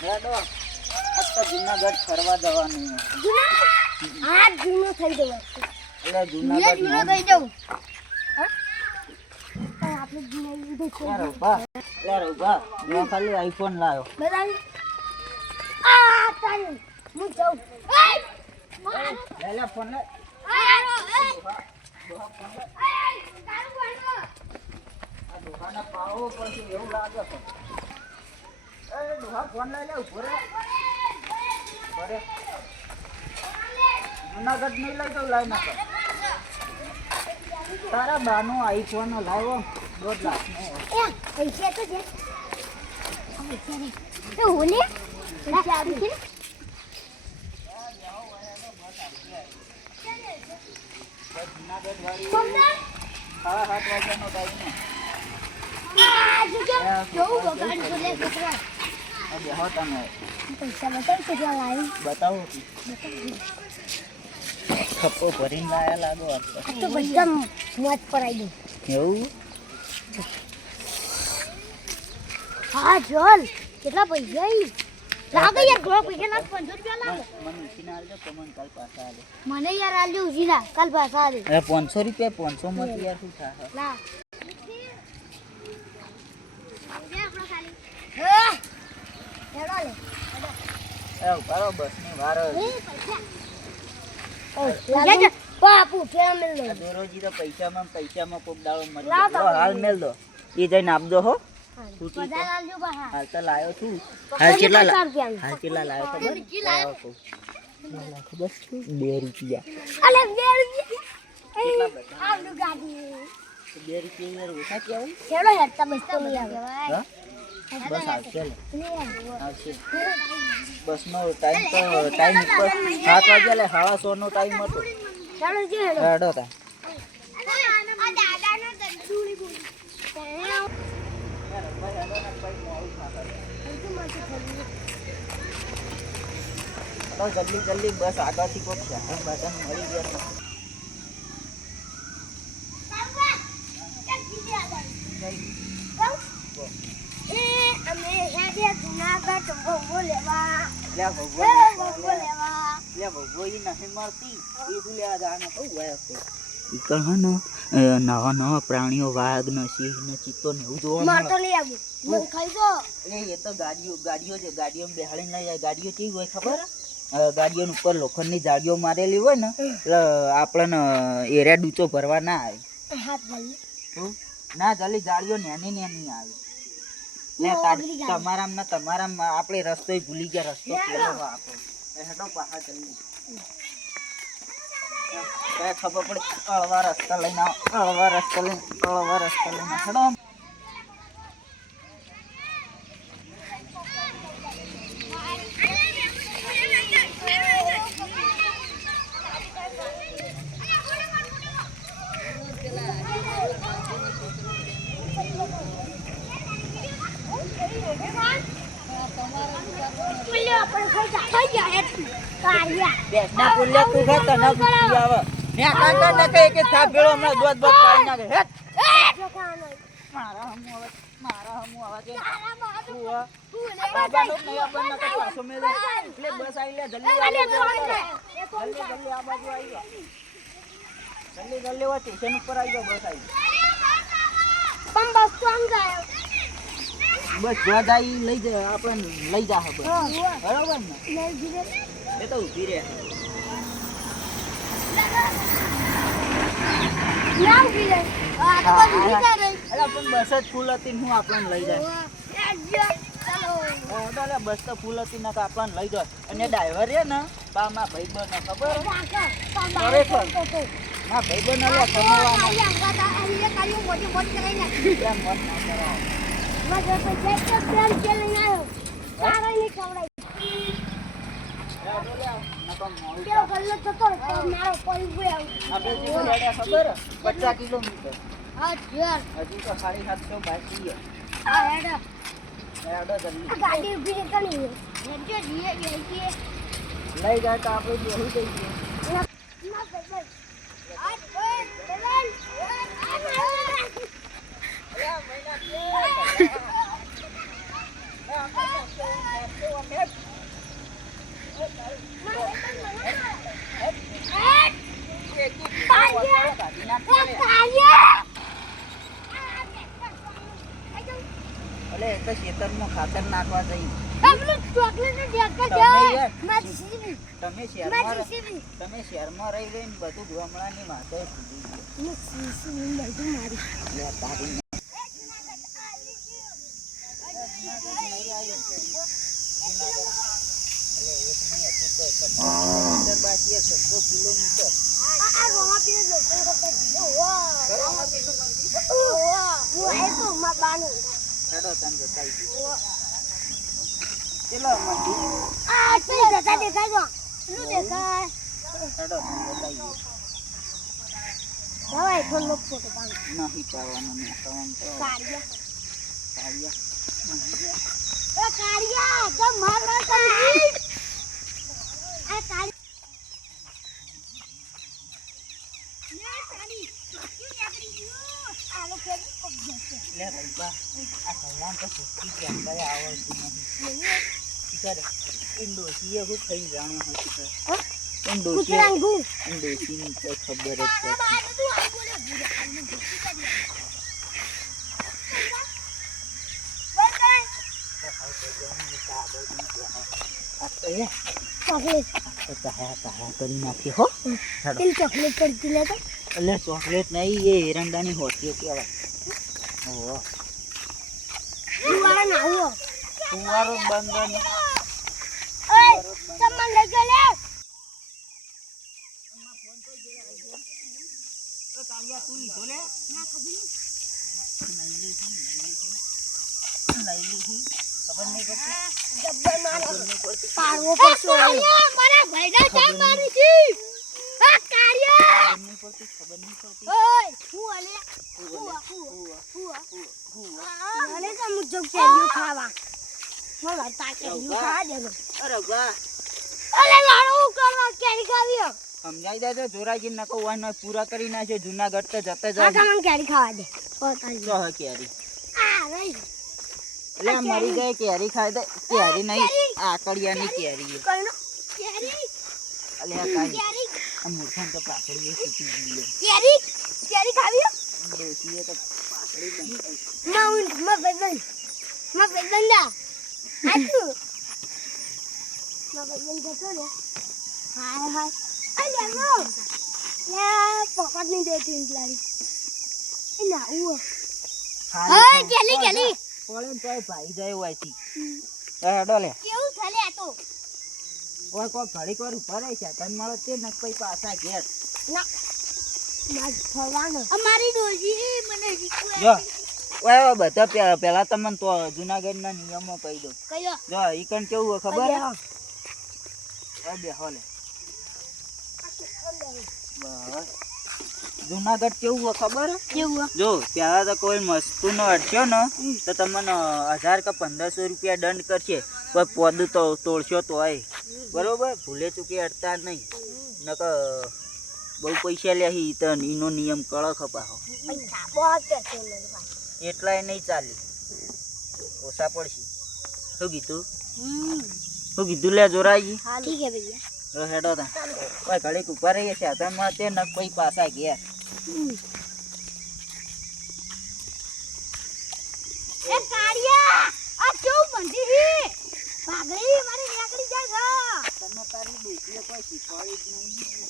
હેડો આજ તો જુનાગઢ ફરવા જવાનું આ જૂનો થઈ ગયો એટલે જુનાગઢ જૂનો થઈ જાવ આપણે જૂનો મેં ખાલી આઈફોન લાવ્યો બરાબર આ તારે હું જાઉં લે ફોન લે દુકાને પાવો પછી એવું લાગે છે ફોન લઈ લે ઉભો રે જુનાગઢ નહીં લઈ તો લાવી નાખો તારા બાનો આઈફોન લાવ્યો 2 લાખ નો પૈસા તો છે તો હોને પૈસા આપી છે જુનાગઢ વાળી કોમના 7:30 વાગ્યાનો ટાઈમ જોઉં બગાડ બોલે છોકરા બેહો તમે પૈસા બતાવ કેટલા લાવી બતાવો ખપ્પો ભરીને લાયા લાગો આપણે તો બધા મોત પર આવી એવું હા જોલ કેટલા પૈસા આવી લાગે યાર ઘણો પૈસા લાગ 500 રૂપિયા લાગે મને ઉછીના આલજો તો મને કાલ પાછા આલે મને યાર આલ્યો ઉજીના કાલ પાછા આલે અરે 500 રૂપિયા 500 માં યાર શું થાય લા ઉપાડો બસ ની વાર બાપુ ફેર મેલ દો દોરોજી તો પૈસામાં કોક દાડો મળી હાલ મેલ દો એ જઈને આપજો હો હાલ તો લાયો છું હાલ કેટલા લાયો ખબર બસ 2 રૂપિયા અલે 2 રૂપિયા આવડું ગાડી 2 રૂપિયા યાર ઓછા કેવાય ચલો હેડતા બસતો નહીં આવે હા બસ આવશે આવશે બસનો ટાઈમ તો ટાઈમ ઉપર 7 વાગ્યા લે 6:30 નો ટાઈમ હતો ચાલો જે હેડો તા આ દાદાનો દંડુળી બોલી તો જલ્દી બસ આગળથી કોક શહેર બટન મળી ગયા અમે હેડ્યા જુનાગઢ ભોગો લેવા લે ભોગો લેવા ભગવો ઈ નથી મળતી એ શું લેવા જવાના તો હોય છે ઈકણ નવા પ્રાણીઓ વાઘ ને સિંહ ને ચિત્તો ને એવું જોવા માર તો નહીં આવું મને ખાઈ દો એ તો ગાડીઓ બેહાડીને લઈ જાય ગાડીઓ કેવી હોય ખબર ગાડીઓ ઉપર લોખંડની જાળીઓ મારેલી હોય ને એટલે આપણને એરિયા ડૂચો ભરવા ના આવે હાથ લઈ ના જલ્દી જાળીઓ નાની આવે ને તમારામાં આપણે રસ્તો ભૂલી ગયા રસ્તો કેવો આપો હેડો પાછા જલ્દી ખબર પડે અળવા રસ્તા લઈને હેડો બેસના પુલ્લે તું ખા તને બુદ્ધિ આવે ને કાકા ને કે એક થાપ ભેળો હમણાં દોત કાઢી નાખે હેટ મારા હમુ આવે કે બાબાનો નયા બન કે પાછો મે એટલે બસ આવી લે જલ્દી આ બાજુ આવી ગયો જલ્દી વા સ્ટેશન ઉપર આવી ગયો બસ આવી પણ બસ તો આમ જાય બસ જોદાઈ લઈ જા આપણે લઈ જા બસ બરોબર ને લઈ જીરે એ તો ઊભી રહે ના ઉભી રહે આ તો ઉભી રહે અલા પણ બસ જ ફૂલ હતી હું આપણને લઈ જાય ચાલો બસ તો ફૂલ હતી ને તો આપણને લઈ જાય અને ડ્રાઈવર રે ને બામાં ભાઈબંધ ખબર ખરેખર ના ભાઈબંધ લે કમાવાનો કેમ મત ના કરો મારે પૈસા તો પ્લાન કે લઈ આવ્યો સારા નહીં ખવડાય કેવો ગલ્લો તો મારો પડી ગયો આપણે જેવું લેડ્યા ખબર 50 કિલોમીટર હા યાર હજી તો 750 બાકી છે આ હેડો હેડો જલ્દી ગાડી ઉભી રહે કણી હેડજો જીએ લઈ જાય તો આપણે બેહી જઈએ ના ભાઈ આ ભાઈ ચલન આ તો ખેતરમાં ખાતર નાખવા જઈએ. ચોકલેટ ને દેખા તમે જાય યાર, મારી સીવી તમે મારી સીવી શહેરમાં રહી રહીને બધું ગામડાની માથે ભૂલી ગયા. ને સીવી બધું મારી લે તારી બાકી 600 કિલોમીટર. આ રોમા પીને લોકો કરતા દીધો વાહ હું એ તો માં બાનું હેડો તને બતાવી દઉં. ચલો મંદી. આ તે જતા દેખાય જો શું દેખાય હેડો તને બતાવી દઉં. દવાઈ ફોન લો ફોટો પાડ નહીં પાવાનું ને ખાવાનું તો કાળિયા કાઢ્યા. એ કાળિયા તો માર માર કરી આ કાળી લે કાળી શું નીકળી ગયું આ લોકો લે ભાઈ બા આ ભગવાન તો સુખી કેમ કરે આવડતું નથી. વિચારે ઇન્ડોસીએ હું થઈ જાણું હતું તો કુતરાંગુ ઇન્ડોસીની તો ખબર જ આ નથી. બાદ તું આ બોલે ભૂલે આને જોતી કરી ચોકલેટ કરી નાખી હો. તેલ ચોકલેટ પડતી લેતો એટલે ચોકલેટ નહીં એ એરંડાની હોટીઓ કહેવાય. ઓહો ફુવારા ના આવો ફુવારો બંધ નહીં. ઓય તમને લઈ ગયો લે કાલિયા તું લીધો લે ના ખબર લઈ લીધી ખબર નહીં પડતી. જબ્બર મારો ખબર નહીં પડતી. પાડવો પડશે મારા ભાઈના ચા મારી છી આ કાળિયા ખબર નહીં પડતી. ખબર નહીં પડતી. ઓય હું આલે ફુવા, ફુવા ફુવા, ફુવા ફુવા. મને તો મુજબ કેરીઓ ખાવા મને તા કેરીઓ ખા દેનો અરે વાહ અલે લાડો કરવા કેરી ખાવી સમજાઈ દે તો જોરાજી નકો વાન પૂરા કરી નાખે. જુનાગઢ તો જતે હા જાય તમને કેરી ખાવા દે પોતાની તો હે કેરી. આ રહી એટલે આ મરી જાય કેરી ખાય તો કેરી નહીં આકડિયાની કેરી. કઈનો કેરી અલે આ કાઈ કેરી આ મૂર્ખન તો પાકડી સૂકી ગઈ. કેરી કેરી ખાવી ડોસીએ તો પાકડી બંધ. માં ભાઈબંધ દા આટલું માં ભાઈબંધ જતો ને હાય હાય અલે નો લે પકડ નહીં દેતી ઇંટલારી એ ના ઓ હા કેલી કેલી પડે ને તોય ભાઈ જાય હોયથી. હેડો લે કેવું થલે આ તો ઓય કોઈ ઘડીક વાર ઉભા રહી છે તને મળે તે નક પછી પાછા ઘેર. ના માર ફરવાનો અમારી ડોજી મને શીખવે જો ઓય બધા પેલા તમને તો જુનાગઢના નિયમો કહી દઉં. કયો જો ઈકણ કેવું હોય ખબર હે? ઓય બેહો લે. બસ. જુનાગઢ કેવું હોય ખબર હે? કેવું જો પેલા તો કોઈ મસ્તુનો અડશો ને તો તમને 1000 કે 1500 રૂપિયા દંડ કરશે. કોઈ પદ તો તોડશો તો હોય બરોબર. ભૂલે ચૂકે અડતા નહીં નક બહુ પૈસા લે તો એનો નિયમ કડક પાછો. પૈસા બહુ છે મેરે પાસે એટલાય નહીં ચાલે ઓછા પડશે. શું કીધું શું કીધું લે જોરાજી? ઠીક હે ભૈયા તો હેડો તા કોઈ ઘડીક ઉભા રહીએ છે તો મળતે નક પછી પાછા ઘેર. એ કાળિયા આ કેવું બંધી હી પાગડી મારી લાકડી જાય તને તારી બેટીએ કોઈ શીખવાડી જ નહીં.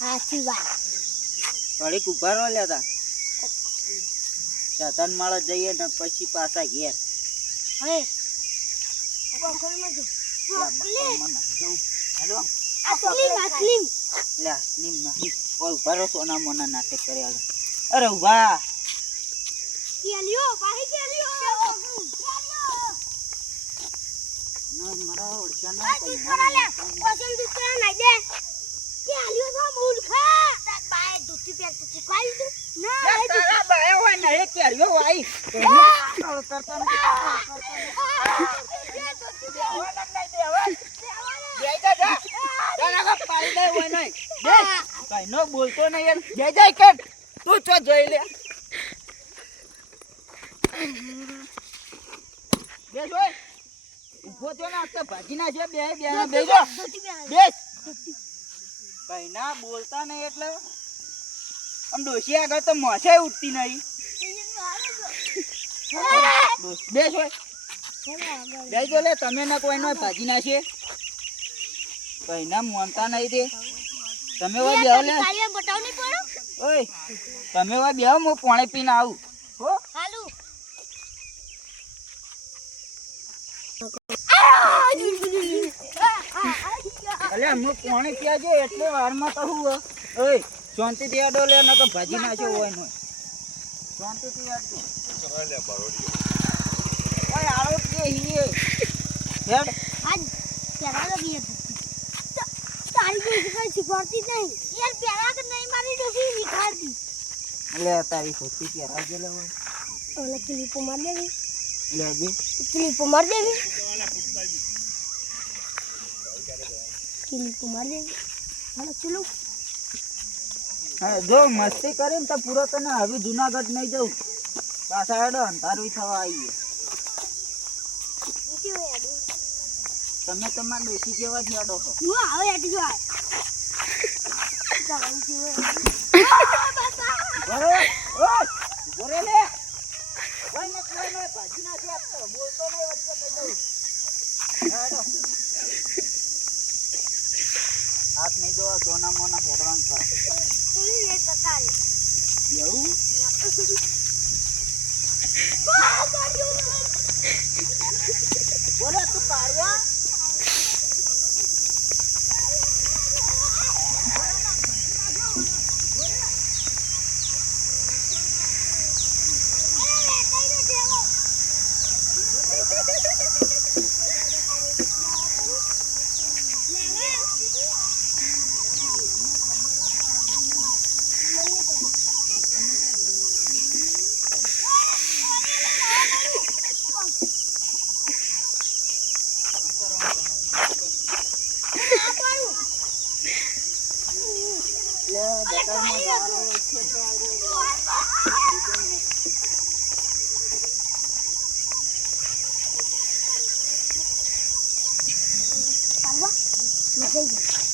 હાચી વાત ઘડીક ઉભા રહો લેતા સાધન માળો જઈએ ને પછી પાછા ઘેર. હે પકડમાં જો અસલી ઉભા રહો સોના મોના નાટક કર્યા. અરે ઉભા કેલિયો પાહી કેલિયો મારા ઓળખ્યા આ તું ખરા લે ઓસમ દુસરા નાઈ દે કેલિયો તો મૂર્ખા તાર બાય દુતી પેર તું શીખવાડી તું ના તારા બાય હોય ને એ કેરીઓ વાઈ કઈ નો બોલતો નહીં યાર. જય જય કર તું ચો જઈ લે. બેસ ઓય ઉભો થયો ને આખે ભાજી ના છે બે બેજો બેસ. કઈ ના બોલતા નહીં એટલે આમ ડોશી આગળ તો મોસે ઉઠતી નહીં. બેસ હોય બેસજો લે તમે ને કોઈ નો ભાજી નાખીએ કઈ ના મોનતા નહીં તે તમે વા બેહો લે ઓય તમે વા બેહો હું પાણી પીને આવું હો અલે હું પાણી પીવા જો એટલે વારમાં તો હું ઓય શાંતિથી આડો લે ન તો ભાજી નાખ્યો હોય નો શાંતિથી આડો ઓય આળો કે હીએ હેડ આજ પેલા તો ગઈ તારી કોઈ શીખવાડતી નહીં યાર પેલા તો નહીં મારી ડોસી શીખવાડતી લે તારી ખોટી પહેરાવ જે લે હોય ઓલા ક્લિપ માર દેવી લેજી ક્લિપ માર દેવી ક્લિપ માર દેવી હાલો ચલો હા જો મસ્તી કરીને તો પૂરો તને હવે જુનાગઢ નહીં જવું પાછા હેડો અંધારું થવા આવીએ તમે તમારા ડોસી જેવા જ હેડો છો હું આવે એટ જો આ બરોબર ઓય બોરે લે કોઈ ને ભાજી નાખી આપતો બોલતો નહીં વચ્ચે કઈ દઉં હેડો હાથ નહીં જોવા સોના મોના હેડવાન કરો એ સકારે એવું બોલે તું પાડવા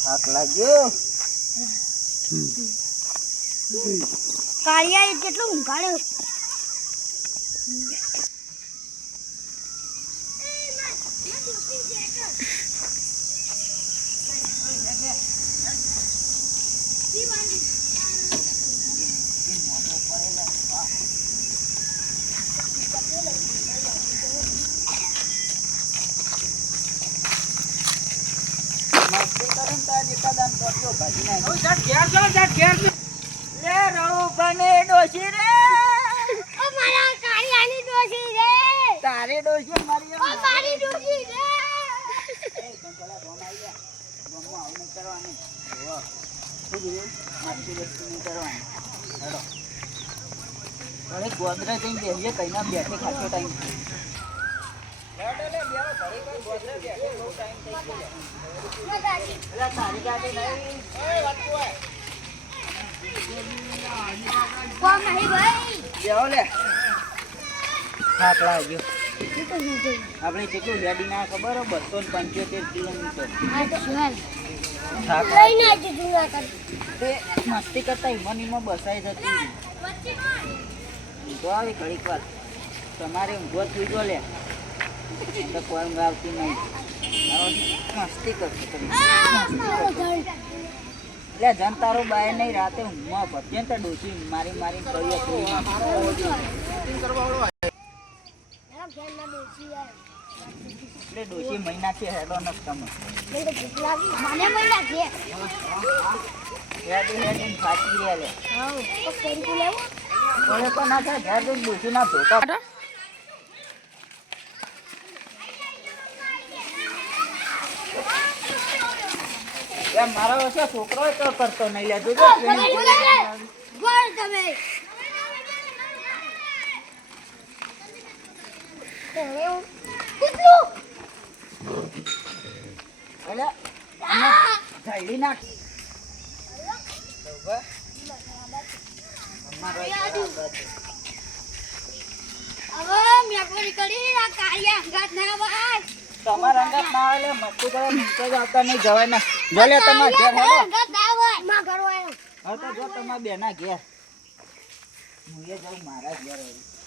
થાક લાગ્યો કાળિયા કેટલું ઊંઘાડ્યો મસ્તી કરો ને તાર જેટલા દાન કરજો ભાજી નાખજો લે રહું બને ડોશી રે ઓ મારા કાળિયાની ડોસી રે તારે ડોશી મારી ઓ મારી ડોસી રે એ કંકોલા ધોમ આવી ગયા ધોમમાં આવું નહીં કરવાનું વાહ શું જોયું મસ્તી વસ્તી નહીં કરવાની હેડો અરે ગોદરા જઈને બેસીએ કઈ ના બેઠે ખાસો ટાઈમ હેડો લે બેરો ઘડી કોઈ ગોદરા બેઠે બહુ ટાઈમ થઈ ગયો એટલે તારી ગાડી નહીં ઓય વાટકો હોય કોમ નહીં ભાઈ બેહો લે થાક લાગ્યો હું તો જોઈ આપણે કેટલું હેડી ના ખબર હો 275 કિલોમીટર આ તો શહેર થાક લઈને આવજો જુનાગઢ તે મસ્તી કરતા ઈમાનીમાં બસાઈ જતી તો આવી ઘડીક વાર તમારે ઊંઘો થઈ ગયો લે તો કોઈ ઊંઘ આવતી નહીં મસ્તી કરશો તમે એટલે જન તારો બાય નહીં રાતે ઊંઘમાં ભજે તો ડોસી મારી મારી કરીએ એટલે ડોસી મહિના છે હેડો ન તમે મને ભૂખ લાગી મને મહિના છે હેડી હેડીને થાકી રહ્યા લે હા તો પેન્કુ લેવો કોને પણ ના થાય ઘેર જઈને ડોસી ના ધોતા મારા વચ્ચે છોકરો તો કરતો નહીં લે જોજો ગોળ તમે કૂતરું એટલે ઢાળી નાખ હવે મેકડી કરી આ કાળિયા અંગાત ના ભાઈ તમારા અંગત ના આવે મસ્તી કરે નીચે જ આવતા નહીં જવાય ના જો લે તમારા ઘેર હેડો અંગાત ના હોય માં ઘર હોય હવે તો જો તમારા બેના ઘેર હું એ જાઉં મારા ઘેર આવી